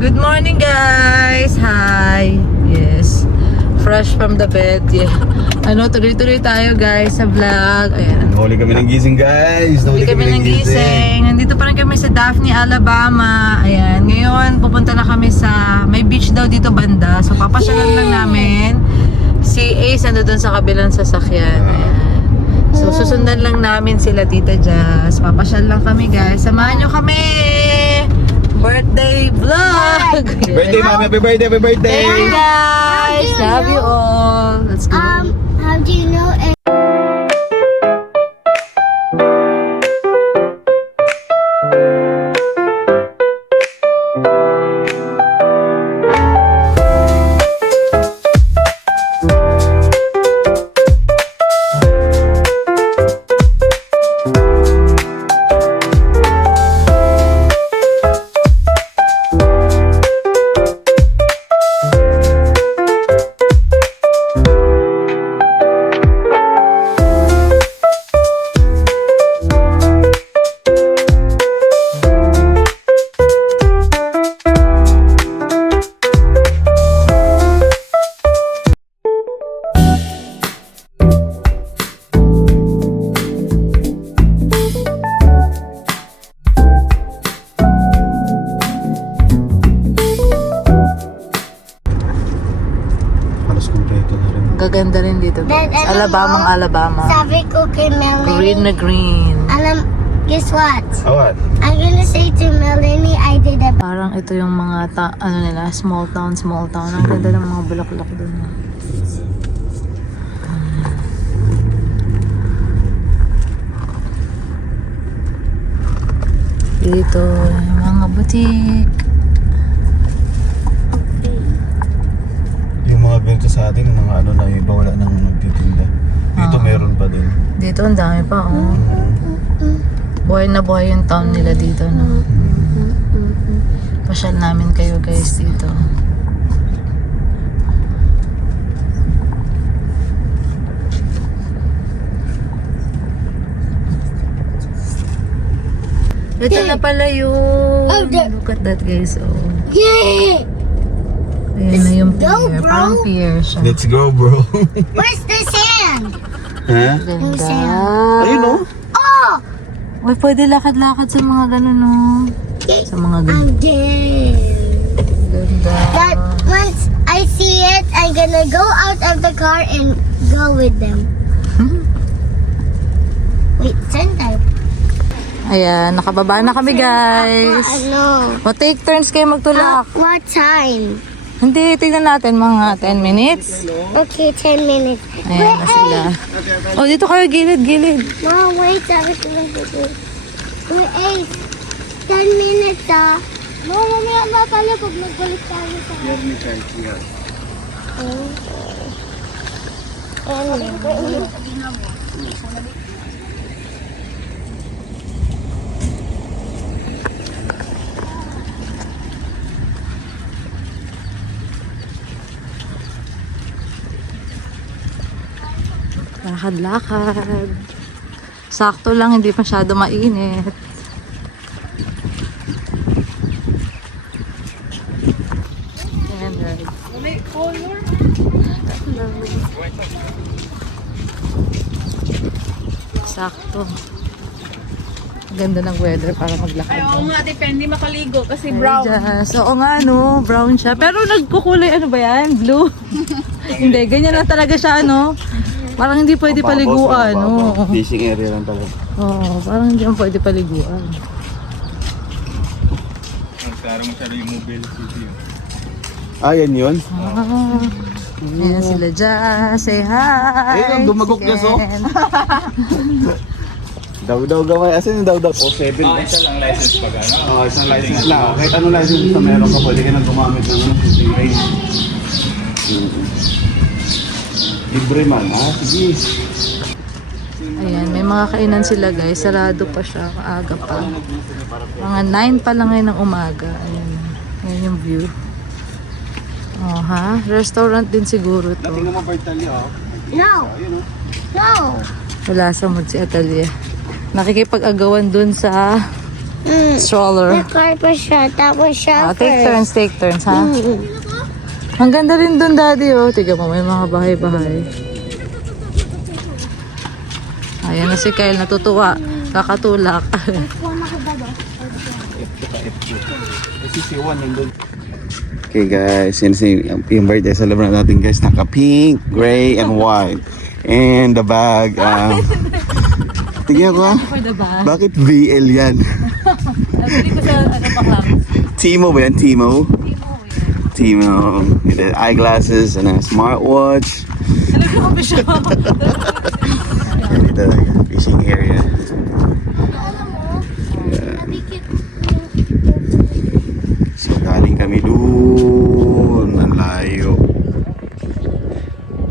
Good morning guys! Hi! Yes. Fresh from the bed. Yeah. Tuloy-tuloy tayo guys sa vlog. Ayan. Huli kami ng gising guys. Hindi kami ng gising. Nandito pa rin kami sa Daphne, Alabama. Ayan. Ngayon, pupunta na kami sa... May beach daw dito banda. So, papasyalan lang namin. Si Ace nandun doon sa kabilang sasakyan. Ayan. So, susundan lang namin sila Tita Jazz. Papasyal lang kami guys. Samahan nyo kami! Birthday vlog! Birthday, mami. Happy birthday, happy birthday! Hey guys! Love you all! Let's go! How do you know it? Gaganda rin dito guys. Alabama. Sabi ko kay Melanie. Green na green. Guess what? Oh, what? I'm gonna say to Melanie, I did a... Parang ito yung mga small town. Ang ganda ng mga bulaklak doon. Dito, yung mga boutique. Yung mga bento sa atin, mga na yung iba wala nang nagtitinda. Dito meron pa din. Dito ang dami pa, oh. Buhay na buhay yung town nila dito, no? Pasyal namin kayo guys dito. Ito na pala yung... Look at that guys, oh. Yay! Ayan na yung Go, pier. bro. Parang pier siya. Let's go, bro. Where's the sand? Ha? Ganda. Ayun, oh. Oh! Uy, pwede lakad-lakad sa mga ganun, no? Sa mga ganun. I'm dead. Ganda. That once I see it, I'm gonna go out of the car and go with them. Wait, sand type. Ayan, nakababa na kami guys. Ano? O, take turns kayo magtulak. What time? Hindi, tignan natin mga 10 minutes. Okay, 10 minutes. Ayan na sila. O, dito kayo, gilid. Mom, wait, sabi ko lang dito. Wait, 10 minutes ah. No, mamaya na tayo pag nagbalik tayo sa... Lakad-lakad. Sakto lang, hindi masyado mainit. Ayan, guys. Sakto. Ganda ng weather para maglakad. Ay, oo nga, depende makaligo kasi Ay, brown. Jazz. Oo nga, no? Brown siya. Pero nagkukulay, ano ba yan? Blue? Hindi, ganyan lang talaga siya, no? Parang hindi pwede paliguan, no? Fishing area lang talaga. Oo, parang hindi pwede paliguan. Parang masyado yung mobile city. Ah, yan yun? Ayan sila dyan. Say hi! Ayun, dumagok niya, so. Ken. Daw gamay. Asin yung daw? O, 7. Isa lang license pag ano. Oo, isang license lang. Kahit anong license na meron ka, pwede ka nang gumamit ng fishing range. Libre man, ha? Sige. Ayan, may mga kainan sila guys. Sarado pa siya. Maaga pa. Mga 9 pa lang ngayon ng umaga. Ayan. Ayan yung view. Oh, ha? Restaurant din siguro to. Tingnan mo, Bertalia, oh. No! Ayun, oh. No! Wala sa mood si Atalia. Nakikipag-agawan dun sa Stroller. Nag-car pa siya. Tapos siya Take turns, ha? Mm. Ang ganda rin dun, Daddy, oh. Tignan mo, may mga bahay-bahay. Ayan na si Kyle, natutuwa. Kakatulak. Okay guys, yun yung birthday celebrate natin guys. Naka-pink, gray, and white. And the bag, tignan ko For the bag. bakit VL yan? Nabili ko sa, baklang. Timo ba yan? Timo? Timo. The eyeglasses and a smartwatch. Alam ko ba siya? Dito talaga, fishing area. So galing kami doon. Ang layo.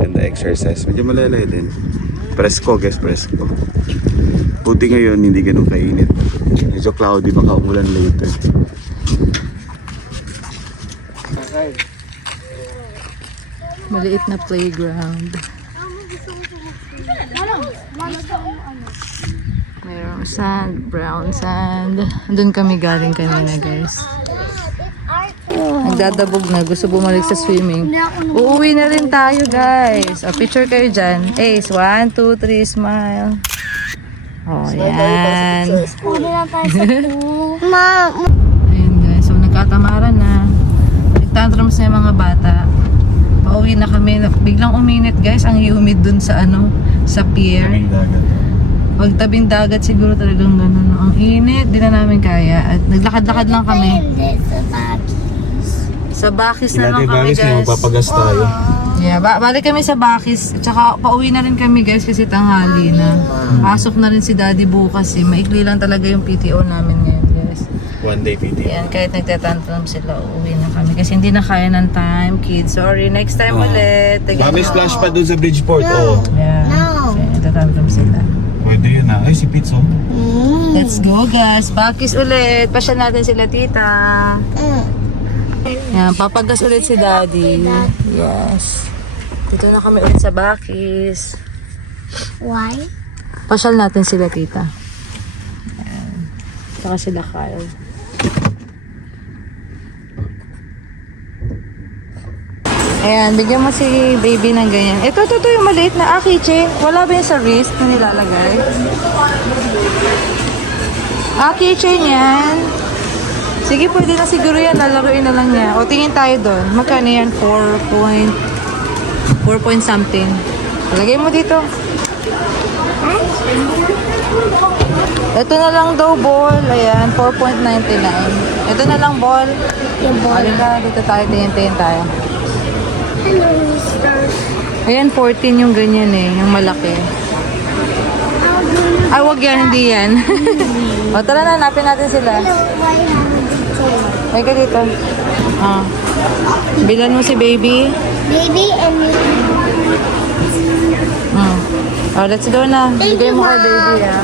Ganda exercise. Medyo malalay din. Presko guys, presko. Buti ngayon hindi ganun kainit. Medyo cloudy, baka umulan later. Maliit na playground. Mayroong sand, brown sand. Doon kami galing kanina, guys. Nagdadabog na. Gusto bumalik sa swimming. Uuwi na rin tayo, guys. O, picture kayo dyan. Ace, 1, 2, 3, smile. Oh, yan. Ma, Ayan, guys. So, nagkatamaran na. Nagtantrums na yung mga bata. Pauwi na kami. Biglang uminit, guys. Ang humid dun sa sa pier. Kaming dagat. Pag tabing dagat siguro talagang ganun. No? Ang init, di na namin kaya. At naglakad-lakad lang kami. Sa Bakis na lang kami, guys. Magpapagas tayo. Yeah, balik kami sa Bakis. At saka pauwi na rin kami, guys, kasi tanghali na. Pasok na rin si Daddy bukas. Maikli lang talaga yung PTO namin ngayon, guys. One day PT. Ayan, kahit nagtatantrum sila, uuwi na kami. Kasi hindi na kaya ng time, kids. Sorry, next time ulit. Mami splash pa doon sa Bridgeport. No. Oh. Yeah. No. Kasi nagtatantrum sila. Pwede yun ah. Ay, si Pizzo. Let's go, guys. Bakis ulit. Pasya natin sila, tita. Yan, papagas ulit si Daddy. Yes. Dito na kami ulit sa Bakis. Why? Pasyal natin sila, tita. Ayan. Saka sila Kyle. Ayan, bigyan mo si baby ng ganyan. Ito yung maliit na keychain. Wala ba yun sa wrist na nilalagay? Keychain yan. Sige, pwede na siguro yan. Lalaroin na lang niya. O, tingin tayo doon. Magkano yan? 4 point something. Lagay mo dito. Ito na lang daw ball. Ayan, 4.99. Ito na lang ball. Yung ball. Halika, dito tayo. Tingin tayo. Hello, mister. Ayan, 14 yung ganyan eh. Yung malaki. Ay, wag yan. Hindi yan. O, tara na. Hanapin natin sila. Hello, why haven't you told? Ay ka dito. Bilan mo si baby. Baby and me. Oh, let's go na. Thank Bigay you, mo kay Mom. baby, ah.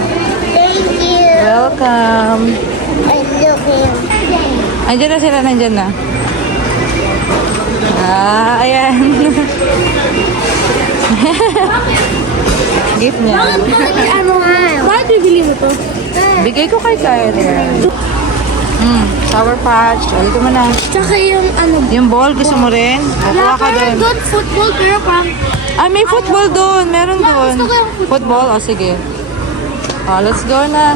Thank you. Welcome. I love him. Andiyan na sila, nandyan na. Ayan. Gift niya. Ano nga? Bakit bibili mo to? Bigay ko kay Kyle. Sour Patch. O, dito mo na. Tsaka yung ano. Yung ball, gusto mo rin? Kukuha ka doon. Good football pero pang May football doon. Meron doon. gusto ko yung Football? O, sige. O, let's go na.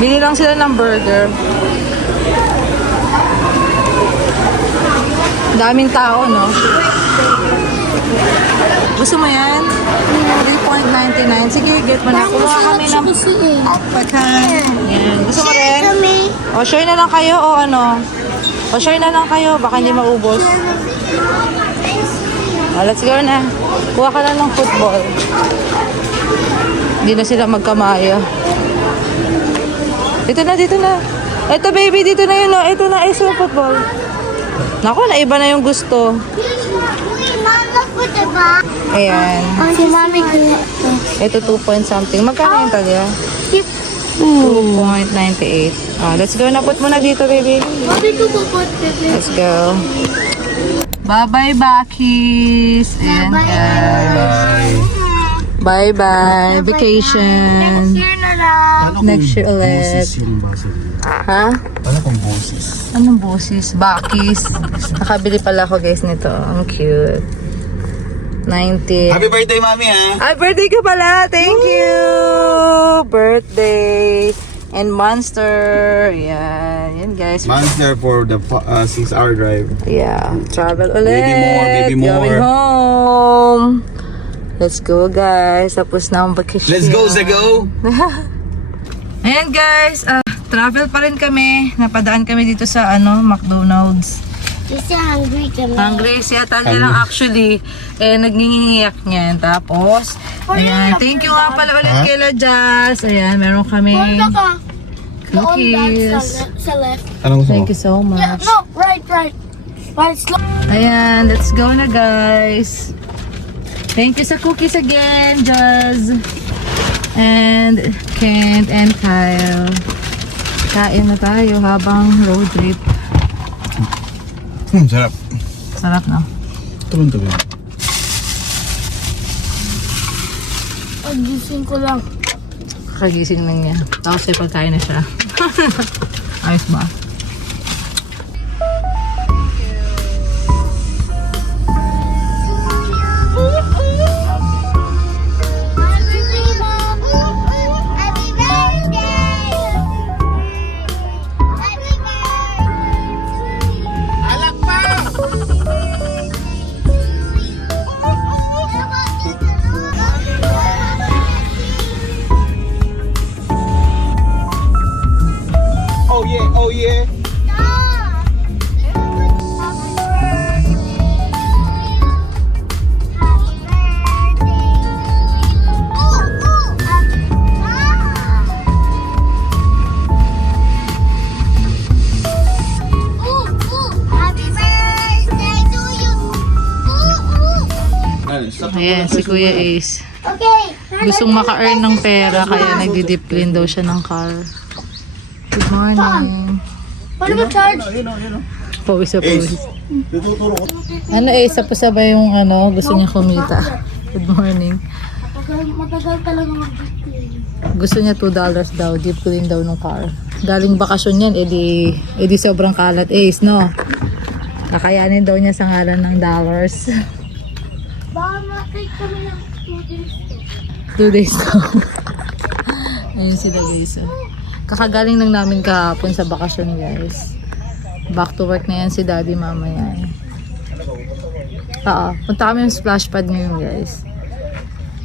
Bili lang sila ng burger. Daming tao, no? Gusto mo yan? 3.99. Sige, get mo na. Kumuha kami ng pagkain. Yan. Gusto mo rin? kami. O, share na lang kayo o ano? O, share na lang kayo. Baka hindi maubos. O, let's go na. Kuha ka na ng football. Hindi na sila magkamaya. Dito na, dito na. Ito, baby, dito na yun. No? Ito na, iso football. Naku, naiba na yung gusto. Uy, mama po diba? Ayan. Si mami ko. Ito 2 point something. Magkano yung talya? 2.98. Let's go na. Put mo na dito, baby. Mami ko po po. Let's go. Bye-bye, Bakis. Ayan, guys. Bye. Bye-bye. Vacation. Next year na Sana. Next year ulit. Boses yung baso. Ha? Wala pang boses. Anong boses? Bakis. Nakabili pala ako guys nito. Ang cute. 19. Happy birthday, mami, ha? Ay, birthday ka pala! Thank you! Birthday! And Monster. Yan guys. Monster for the 6-hour drive. Yeah, travel ulit. Maybe more. Going home. Let's go guys. Tapos na ang vacation. Let's go, Zago! Ayan guys, travel pa rin kami. Napadaan kami dito sa McDonald's. Kasi hungry kami. Hungry si Atalia lang actually. Nagningiyak niyan. Tapos, ayan. Thank you nga pala ulit kay La Jazz. Ayan, meron kami Punta ka. Doon cookies. sa left. Anong gusto mo? Thank you so Yeah, much. no, right. Right, slow. Ayan, let's go na guys. Thank you sa cookies again, Jazz. And Kent and Kyle. Kain na tayo habang road trip. Sarap. Sarap na. Tuloy. Gising ko lang. Kakagising lang niya. Tapos ay pagkain na siya. Ayos ba? Oh yeah. Ayan, si Kuya Ace. Okay. Gustong maka-earn ng pera kaya nagdi-deep clean daw siya ng car. Good morning. Paano ba charge? Pawis na pawis. Tuturo ko. Ano Ace, sa ba yung gusto niya kumita? Good morning. Matagal talaga mag-clean. Gusto niya $2 daw, deep clean daw ng car. Galing bakasyon yan, edi sobrang kalat Ace, no? Kakayanin daw niya sa ngalan ng dollars. Baka makik kami ng 2 days. 2 days daw. Ayun sila guys. Kakagaling lang namin kahapon sa bakasyon guys. Back to work na yan si daddy mamaya. Punta kami ng splash pad ngayon guys.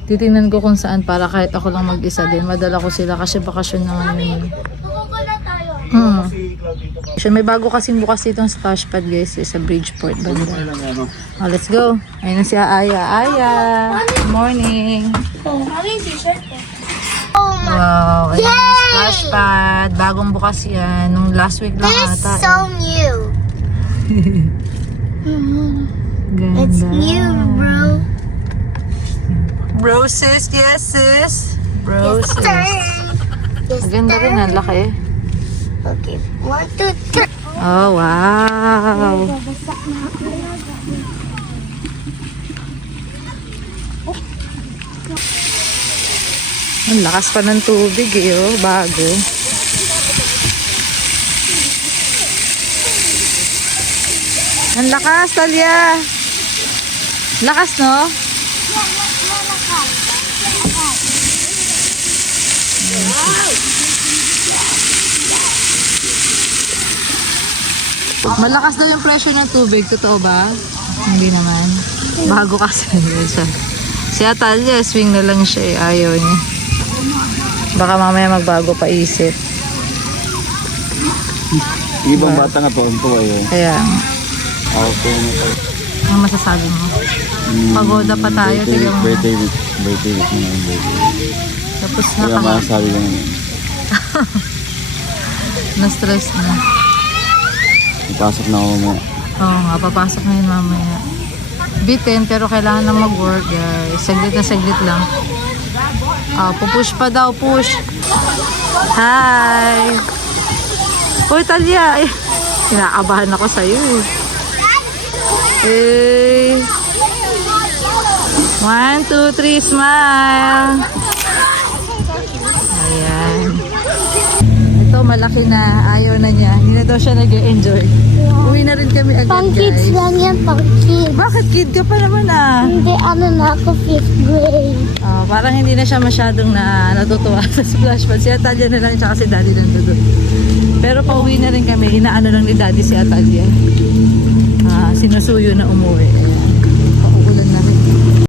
Titingnan ko kung saan para kahit ako lang mag-isa din. Madala ko sila kasi bakasyon na ngayon. Tutuko na tayo. May bago kasing bukas dito ng splash pad guys sa Bridgeport banda. Let's go. Ayun na si Aya. Aya! Good morning! Ano yung t-shirt ko? Wow, ayun yung splash pad. Bagong bukas yan. Nung last week lang ata. new. Ganda. It's new, bro. Roses, yes sis. Roses. Yes, Ganda rin, ang laki. Okay, 1, 2, 3. Oh, wow. Ang lakas pa ng tubig eh, oh. Bago. Ang lakas, Talia. Lakas, no? Malakas daw yung pressure ng tubig. Totoo ba? Hindi naman. Bago kasi. Si Atalia, swing na lang siya eh. Ayaw niya. Baka mamaya magbago pa isip. Ibang bata nga to, ito ayun. Kaya, Okay na tayo. ano masasabi mo? Pagoda pa tayo. Tignan mo. Birthday week na yung birthday. Tapos na Kaya masasabi ko naman. Na-stress na. Ipasok na ako mo. Oo nga, papasok na yun mamaya. Bitin, pero kailangan na mag-work, guys. Saglit na saglit lang. Pupush pa daw, push. Hi! Uy, Talia! Ay, kinakabahan ako sa'yo eh. Hey! 1, 2, 3, smile! Ayan. ito, malaki na. Ayaw na niya. Hindi na daw siya nag-enjoy. Uwi na rin kami agad, Pang kids guys. lang yan, pang kids. Bakit kid ka pa naman ah? Hindi, ano na ako, 5th grade. Oh, parang hindi na siya masyadong natutuwa sa splash pad. Si Atalia na lang tsaka si Daddy nandun. Pero pauwi na rin kami. Inaano lang ni Daddy si Atalia. Sinusuyo na umuwi. Ayan.